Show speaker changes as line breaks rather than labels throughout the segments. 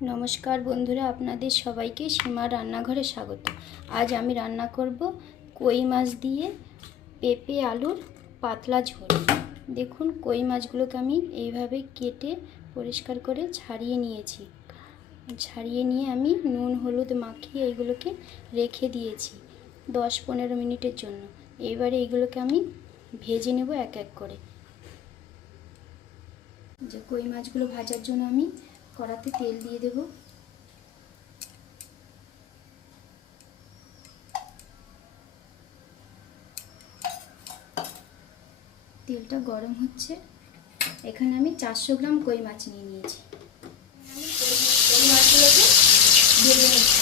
নমস্কার বন্ধুরা, আপনাদের সবাইকে সীমার রান্নাঘরে স্বাগত। আজ আমি রান্না করব কই মাছ দিয়ে পেঁপে, আলুর পাতলা ঝোল। দেখুন, কই মাছগুলোকে আমি এইভাবে কেটে পরিষ্কার করে ছাড়িয়ে নিয়েছি। ছাড়িয়ে নিয়ে আমি নুন, হলুদ মাখিয়ে এইগুলোকে রেখে দিয়েছি দশ পনেরো মিনিটের জন্য। এইবারে এইগুলোকে আমি ভেজে নেব এক এক করে। যে কই মাছগুলো ভাজার জন্য আমি কড়াতে তেল দিয়ে দেব। তেলটা গরম হচ্ছে। এখানে আমি চারশো গ্রাম কই মাছ নিয়ে নিয়েছি। আমি কই- মাছগুলোকে ভেজে নিচ্ছি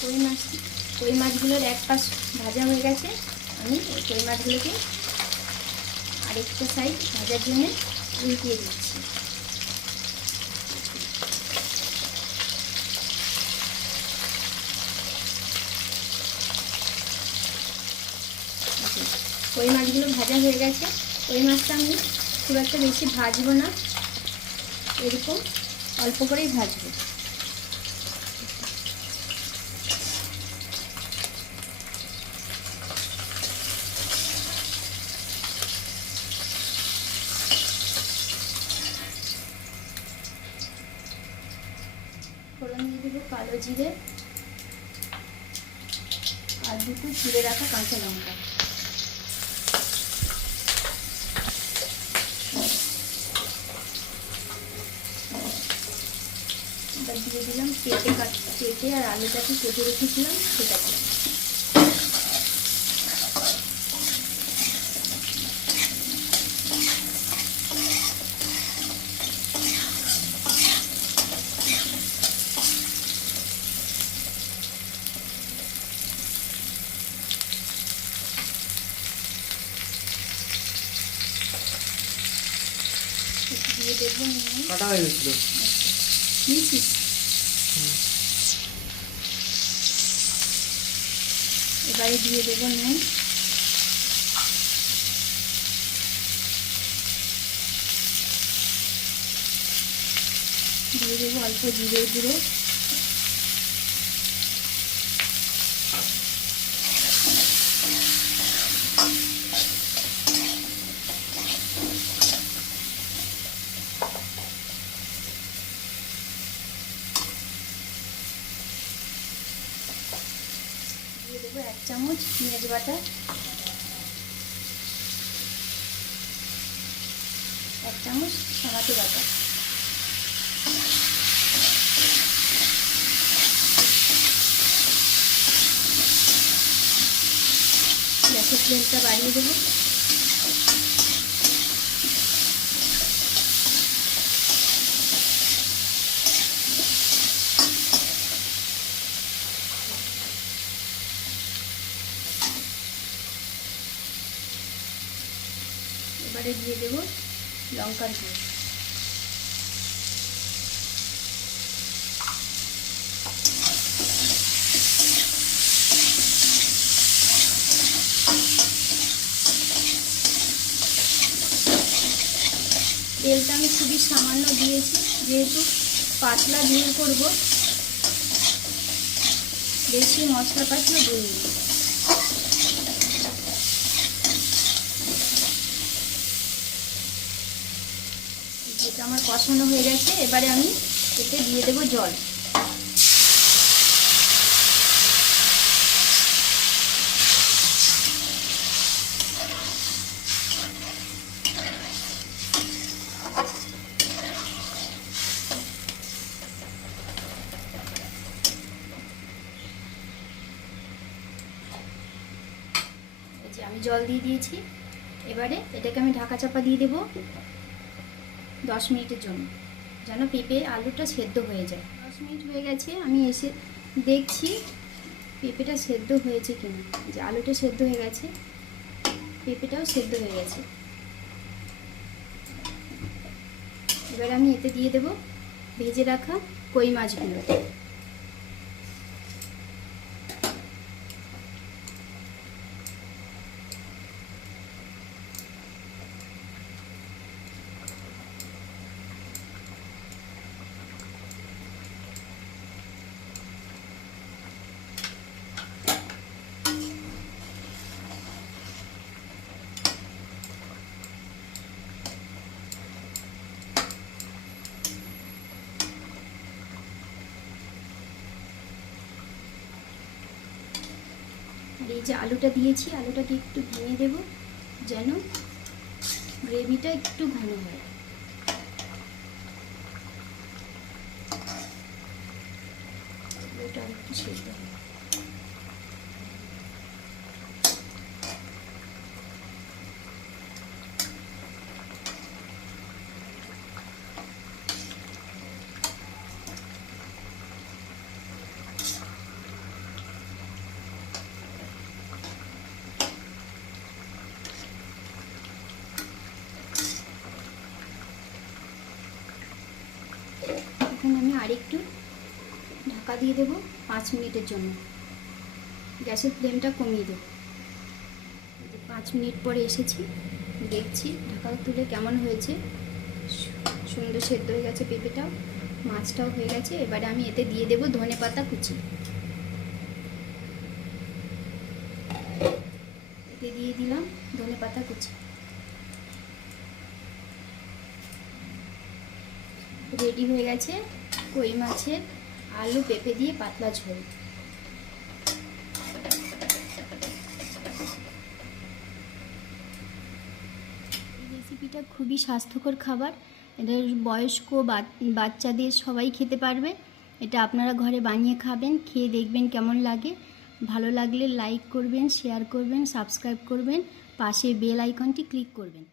কই মাছ কই মাছগুলোর এক পাশ ভাজা হয়ে গেছে। আমি কই মাছগুলোকে আরেকটা সাইড ভাজার জন্য উল্টিয়ে দিচ্ছি। কই মাছগুলো ভাজা হয়ে গেছে। কই মাছটা আমি খুব একটা বেশি ভাজবো না। এরকম অল্প করেই ভাজবো ফোড়ন দিয়ে কালো জিরে আর দুটো চিড়ে রাখা কাঁচা লঙ্কা। দিয়ে দিলাম পেঁপে কাট পেঁপে আর আলুটাকে কেটে রেখেছিলাম, সেটাকে একটু দিয়ে দেবো
কাটা হয়ে গেছিল।
এবারে দিয়ে দেবো নুন। দিয়ে দেবো অল্প জিরে গুঁড়ো। দিয়ে দেবো এক চামচ পেঁয়াজ বাটা। এক চামচ টমাটো বাটা। গ্যাসের ফ্লেমটা বাড়িয়ে দেবো। এবারে দিয়ে দেবো, লঙ্কার গুঁড়ো। তেলটা আমি খুবই সামান্য দিয়েছি, যেহেতু পাতলা ঝোল করব, বেশি মশলা পাতিও দিইনি এটা আমার কষানো হয়ে গেছে, এবারে আমি এতে দিয়ে দেবো জল। আমি জল দিয়ে দিয়েছি। এবারে এটাকে আমি ঢাকা চাপা দিয়ে দেবো। দশ মিনিটের জন্য। যেন পেঁপে আলুটা সেদ্ধ হয়ে যায়। দশ মিনিট হয়ে গেছে, আমি এসে দেখছি পেঁপেটা সেদ্ধ হয়েছে কিনা। যে আলুটা সেদ্ধ হয়ে গেছে, পেঁপেটাও সেদ্ধ হয়ে গেছে। এবার আমি এতে দিয়ে দেব ভেজে রাখা কই মাছগুলো। যে আলুটা দিয়েছি, আলুটাকে একটু ভেঙে দেব, যেন গ্রেভিটা একটু ঘন হয়। আলুটা একটু সেদ্ধ হবে এখানে আমি আরেকটু ঢাকা দিয়ে দেবো পাঁচ মিনিটের জন্য। গ্যাসের ফ্লেমটা কমিয়ে দেবো। পাঁচ মিনিট পরে এসেছি, দেখছি ঢাকা তুলে কেমন হয়েছে। সুন্দর সেদ্ধ হয়ে গেছে পেঁপেটাও, মাছটাও হয়ে গেছে। এবারে আমি এতে দিয়ে দেবো ধনে পাতা কুচি। এতে দিয়ে দিলাম ধনে পাতা কুচি। রেডি হয়ে গেছে। কই মাছের আলু পেঁপে দিয়ে পাতলা ঝোল। রেসিপিটা খুবই স্বাস্থ্যকর খাবার। এটা বয়স্ক বাচ্চাদের সবাই খেতে পারবে। এটা আপনারা ঘরে বানিয়ে খাবেন, খেয়ে দেখবেন কেমন লাগে। ভালো লাগলে লাইক করবেন শেয়ার করবেন সাবস্ক্রাইব করবেন। পাশে বেল আইকনটি ক্লিক করবেন।